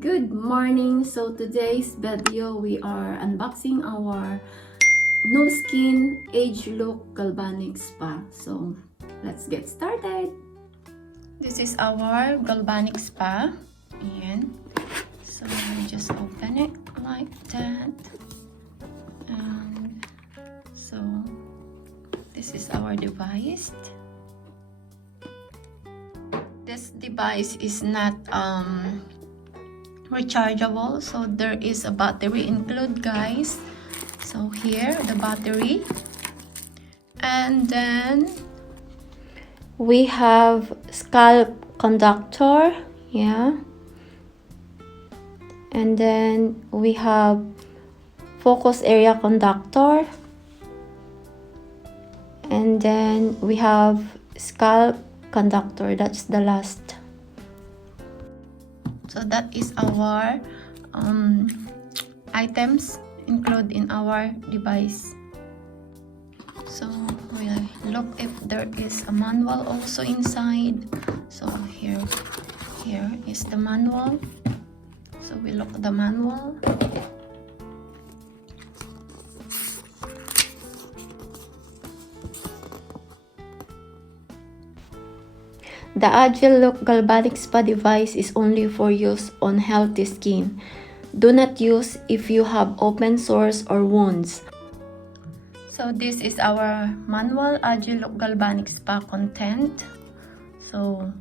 Good morning. So today's video we are unboxing our NuSkin ageLOC Galvanic Spa. So let's get started. This is our Galvanic Spa. Ayan. So we just open it like that. And so this is our device. This device is not rechargeable, so there is a battery included, guys. So here the battery, and then we have scalp conductor, yeah, and then we have focus area conductor, and then we have scalp conductor. That's the last. So that is our items included in our device. So we'll look if there is a manual also inside. So here is the manual. So we look at the manual. The ageLOC Galvanic Spa device is only for use on healthy skin. Do not use if you have open sores or wounds. So this is our manual ageLOC Galvanic Spa content. So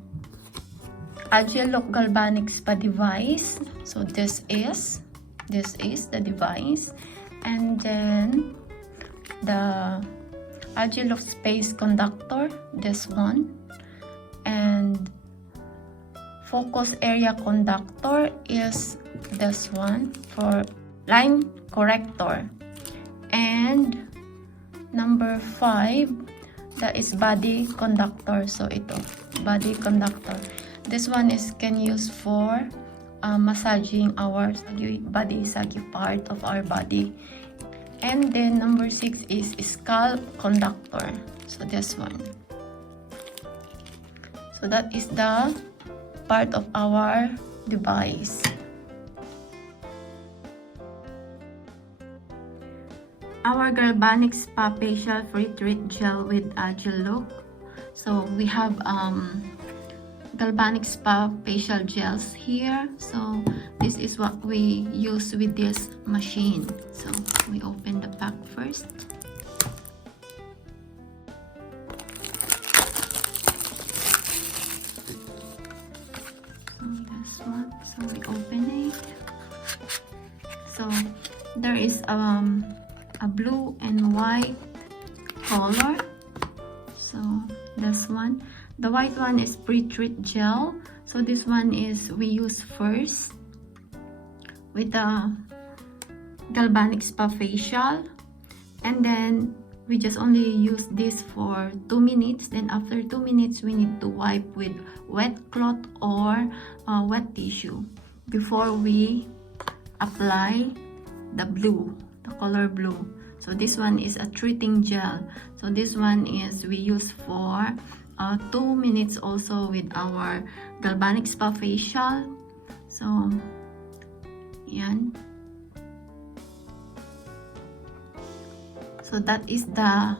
ageLOC Galvanic Spa device. So this is the device, and then the ageLOC Space Conductor, this one. And focus area conductor is this one for line corrector. And number 5, that is body conductor. So ito, body conductor. This one is can use for massaging our saggy part of our body. And then number 6 is scalp conductor. So this one. So that is the part of our device. Our Galvanic Spa Facial Pretreat Gel with ageLOC. So we have Galvanic Spa facial gels here. So this is what we use with this machine. So we open the pack first. So we open it. So there is a blue and white color. So this one, the white one is Pretreat Gel. So this one is we use first with the Galvanic Spa facial, and then we just only use this for 2 minutes. Then after 2 minutes, we need to wipe with wet cloth or wet tissue before we apply the blue, the color blue. So this one is a treating gel. So this one is we use for 2 minutes also with our Galvanic Spa facial. So yan. So that is the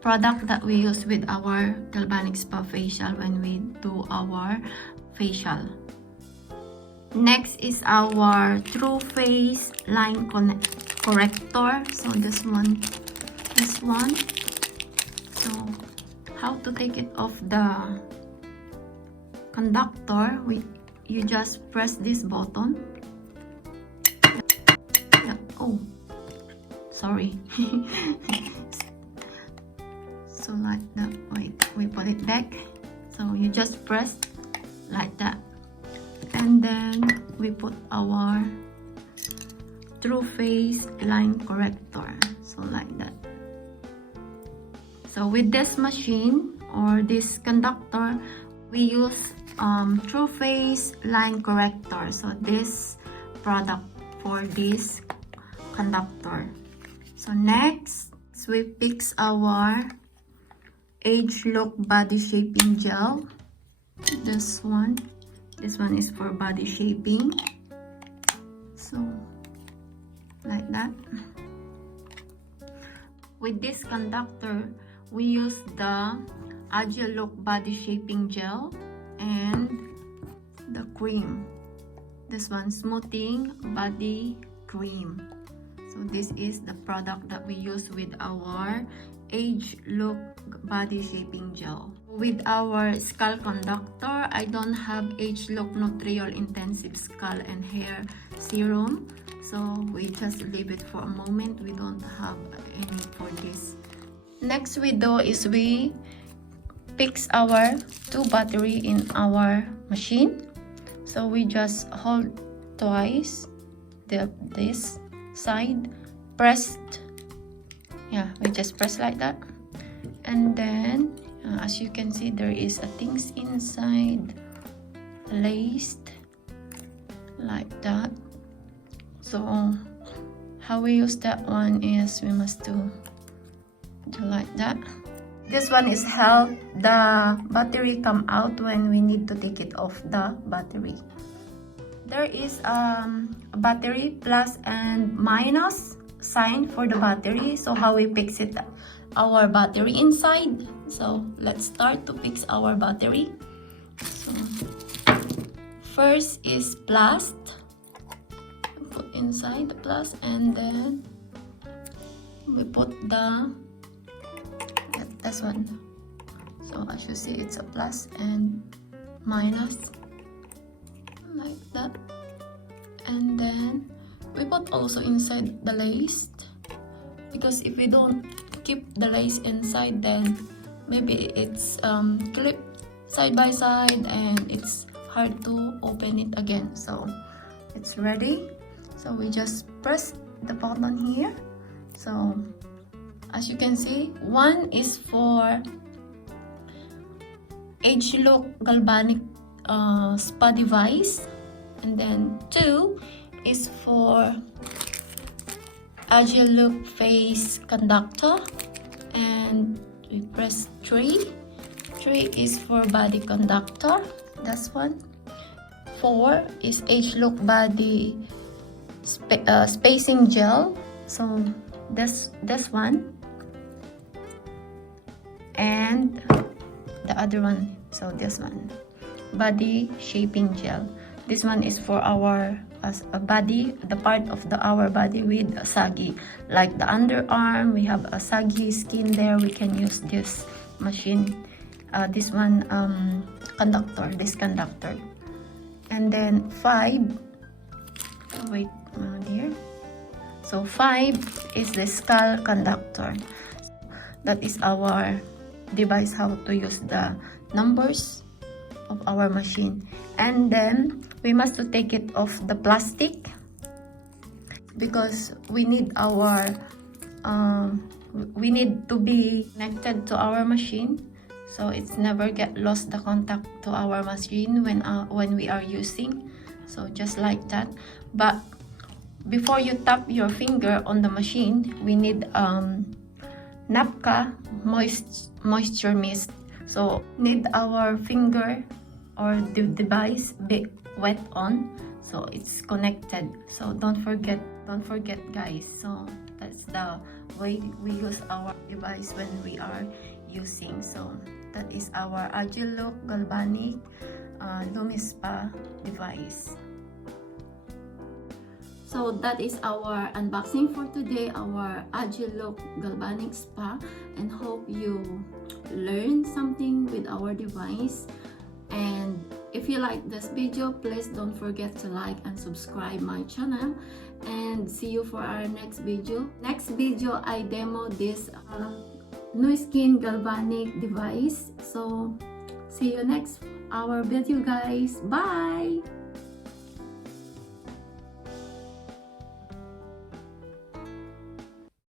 product that we use with our Galvanic Spa facial when we do our facial. Next is our True Face Line Corrector. So this one. So how to take it off the conductor? You just press this button. Yeah. Oh, sorry. So like that. Wait, we put it back. So you just press like that, and then we put our True Face Line Corrector. So like that. So with this machine or this conductor, we use True Face Line Corrector. So this product for this conductor. So next, we fix our ageLOC Body Shaping Gel. This one. This one is for body shaping. So, like that. With this conductor, we use the ageLOC body shaping gel and the cream. This one, smoothing body cream. So this is the product that we use with our ageLOC body shaping gel. With our scalp conductor, I don't have ageLOC Nutriol Intensive Scalp and Hair Serum. So we just leave it for a moment. We don't have any for this. Next we do is we fix our 2 battery in our machine. So we just hold twice this side, pressed. Yeah, we just press like that, and then as you can see, there is a things inside, laced like that. So how we use that one is we must do like that. This one is help the battery come out when we need to take it off the battery. There is a battery plus and minus sign for the battery. So how we fix it, our battery inside. So let's start to fix our battery. So first is plus. Put inside the plus, and then we put this one. So as you see, it's a plus and minus like that, and then we put also inside the lace, because if we don't keep the lace inside, then maybe it's clip side by side and it's hard to open it again. So it's ready. So we just press the button here. So as you can see, one is for ageLOC Galvanic Spa Device, and then 2 is for ageLOC Face Conductor, and we press 3. 3 is for Body Conductor. That's one. 4 is ageLOC Body Spacing Gel. So this one, and the other one. So this one, Body Shaping Gel. This one is for our body, the part of our body with saggy, like the underarm. We have a saggy skin there. We can use this machine. This one, conductor. This conductor. And then 5. Wait, dear. So 5 is the scalp conductor. That is our device, how to use the numbers of our machine. And then we must to take it off the plastic, because we need our we need to be connected to our machine, so it's never get lost the contact to our machine when we are using. So just like that. But before you tap your finger on the machine, we need napka moisture mist. So need our finger or the device be wet on, so it's connected. So don't forget guys. So that's the way we use our device when we are using. So that is our ageLOC Galvanic Spa device. So that is our unboxing for today, our ageLOC Galvanic Spa, and hope you learned something with our device. And if you like this video, please don't forget to like and subscribe my channel, and see you for our next video. Next video, I demo this NuSkin Galvanic device. So see you next our video guys. Bye.